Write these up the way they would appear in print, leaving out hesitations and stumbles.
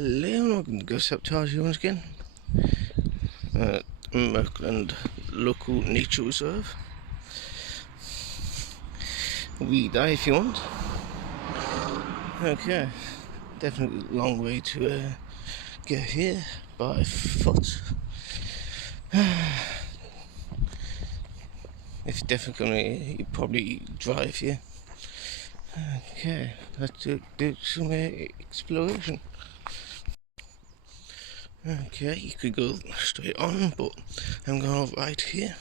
Hello, welcome to TheGhostOfSabotage once again. Merkland local nature reserve. We die if you want. Okay, definitely a long way to get here by foot. If definitely gonna, you probably drive here. Okay, let's do some exploration. Okay, you could go straight on, but I'm going right here.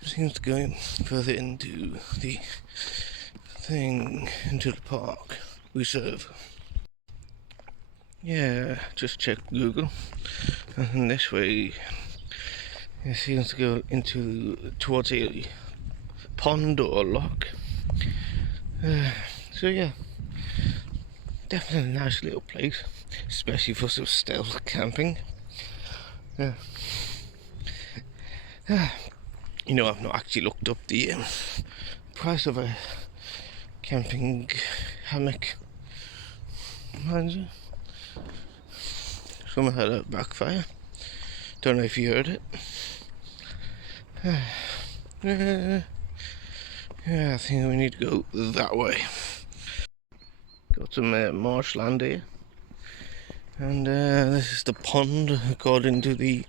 Seems to go further into the thing, into the park reserve. Yeah, just check Google, and this way it seems to go towards a pond or a lock. So yeah, definitely a nice little place, especially for some stealth camping. Yeah. You know, I've not actually looked up the price of a camping hammock. Mind you, someone had a backfire. Don't know if you heard it. Yeah, I think we need to go that way. Got some marshland here, and this is the pond according to the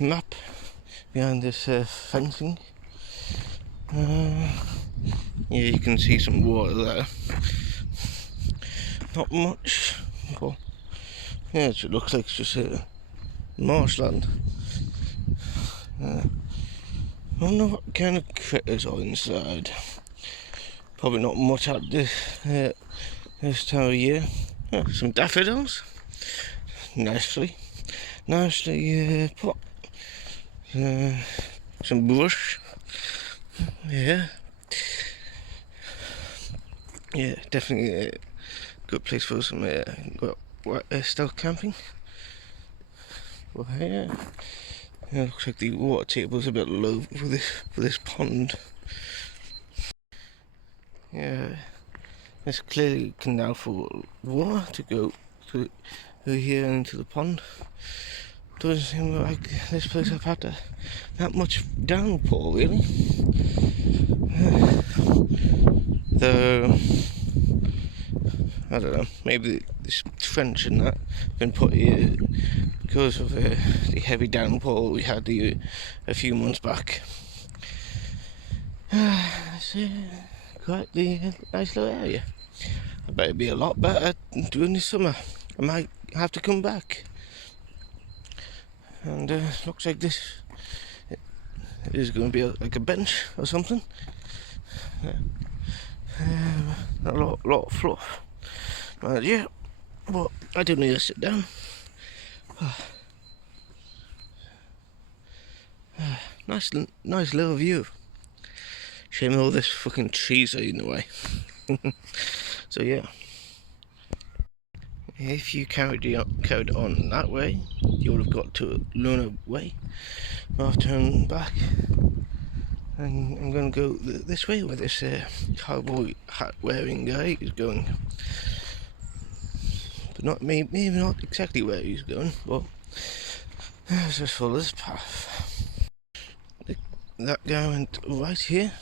map behind this fencing. Yeah, you can see some water there. Not much, but yeah, it looks like it's just marshland. I don't know what kind of critters are inside. Probably not much at this time of year. Oh, some daffodils, nicely put. Some bush. Yeah, definitely a good place for some stealth camping. Well, yeah, it looks like the water table is a bit low for this pond. Yeah, there's clearly a canal for water to go through here into the pond. Doesn't seem like this place I've had that much downpour, really. Though, I don't know, maybe this trench and that been put here because of the heavy downpour we had a few months back. It's quite the nice little area. I bet it'd be a lot better during the summer. I might have to come back. And looks like this is going to be like a bench or something. A lot of fluff. Yeah, but I do need to sit down. Nice little view. Shame all this fucking trees are in the way. So yeah. If you carried on that way, you would have got to Luna Way. I'll turn back, and I'm going to go this way where this cowboy hat wearing guy is going. But maybe not exactly where he's going, but let's just follow this path. That guy went right here,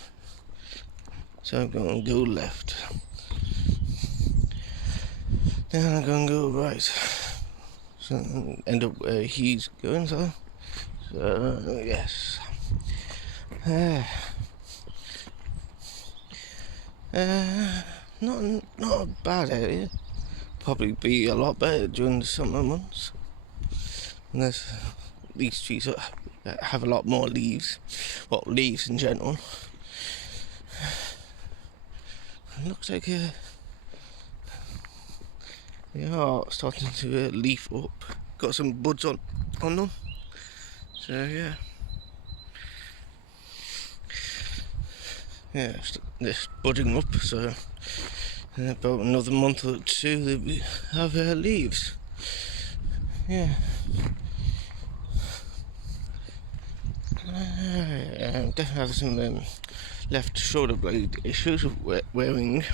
so I'm going to go left. Then I'm going to go right, so end up where he's going. So yes, not a bad area. Probably be a lot better during the summer months. And these trees have a lot more leaves. Well, leaves in general. It looks like they are starting to leaf up. Got some buds on them. So yeah. Yeah, it's budding up, so in about another month or two they have leaves. Yeah. Definitely have some left shoulder blade issues of wearing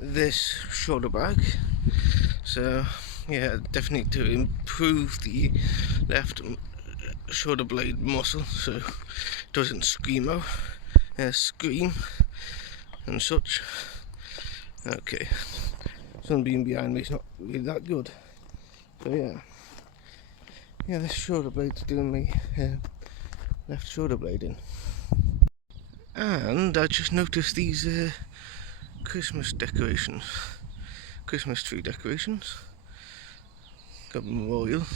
this shoulder bag, so yeah, definitely to improve the left shoulder blade muscle so it doesn't scream and such. Okay, sunbeam behind me is not really that good. So yeah, this shoulder blade's doing me left shoulder blade in. And I just noticed these Christmas decorations, Christmas tree decorations. Got memorial.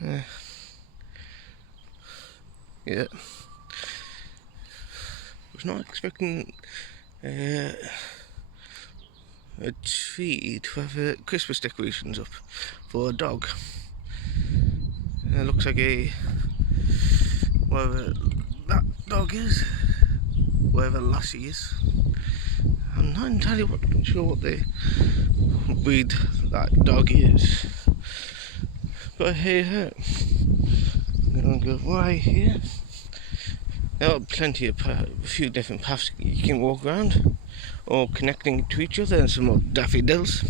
Yeah. Was not expecting a tree to have Christmas decorations up for a dog. It looks like whatever that dog is, whatever lassie is. I'm not entirely sure what the breed that dog is, but hey ho. I'm gonna go right here. There are plenty of a few different paths you can walk around, all connecting to each other, and some more daffodils.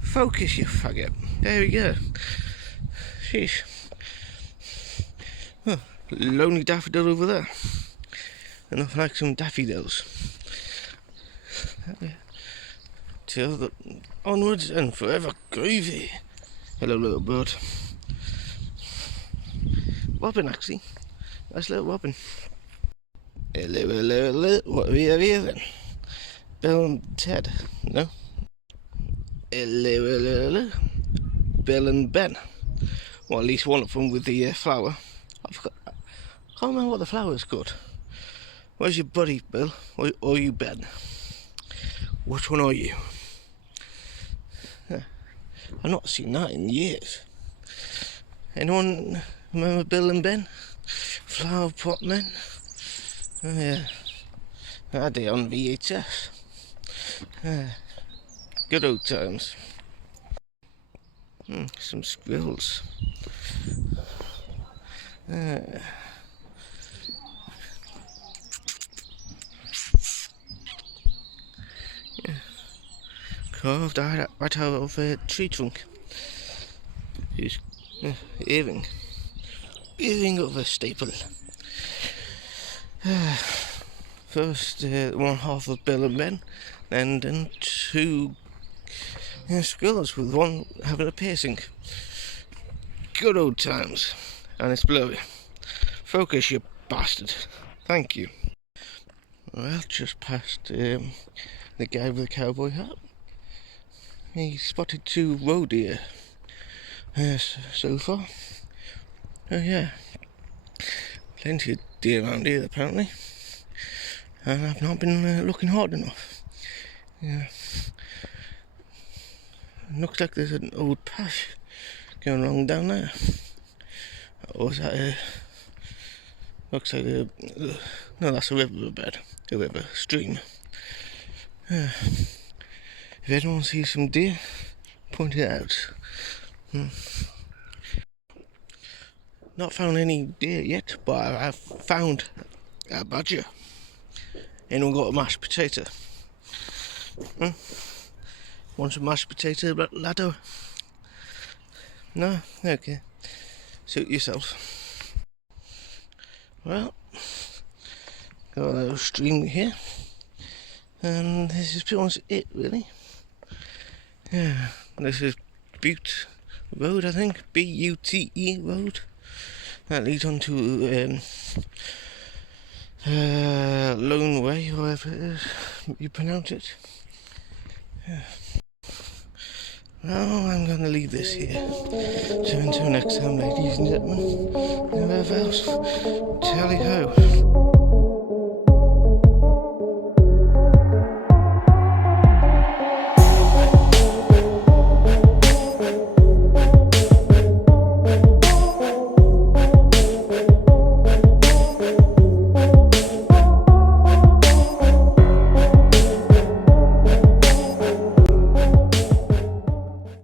Focus, you faggot. There we go. Sheesh. Oh, lonely daffodil over there. Enough like some daffodils. Till the onwards and forever groovy. Hello, little bird. Robin, actually. Nice little robin. Hello. What are we have here then? Bill and Ted? No? Hello. Bill and Ben. Well, at least one of them with the flower. I can't remember what the flower is called. Where's your buddy, Bill? Or you, Ben? Which one are you? I've not seen that in years. Anyone remember Bill and Ben? Flower pot men? Oh yeah. I did on VHS. Good old times. Some squirrels. Carved right out of a tree trunk. His earring of a staple. First one half of Bill and Ben, and then two squirrels with one having a piercing. Good old times. And it's blurry. Focus, you bastard. Thank you. Well, just past the guy with the cowboy hat. He spotted two roe deer so far. Oh yeah, plenty of deer around here apparently, and I've not been looking hard enough. Yeah, looks like there's an old path going along down there. Or is that looks like no, that's a riverbed, a river, stream. If anyone sees some deer, point it out. Not found any deer yet, but I've found a badger. Anyone got a mashed potato? Want some mashed potato, laddo? No? Okay. Suit yourself. Well, got a little stream here. And this is pretty much it, really. Yeah, this is Butte Road, I think. B-U-T-E Road. That leads on to Lone Way, or whatever it is you pronounce it. Yeah. Well, I'm going to leave this here. So until next time, ladies and gentlemen, whoever else, tally ho.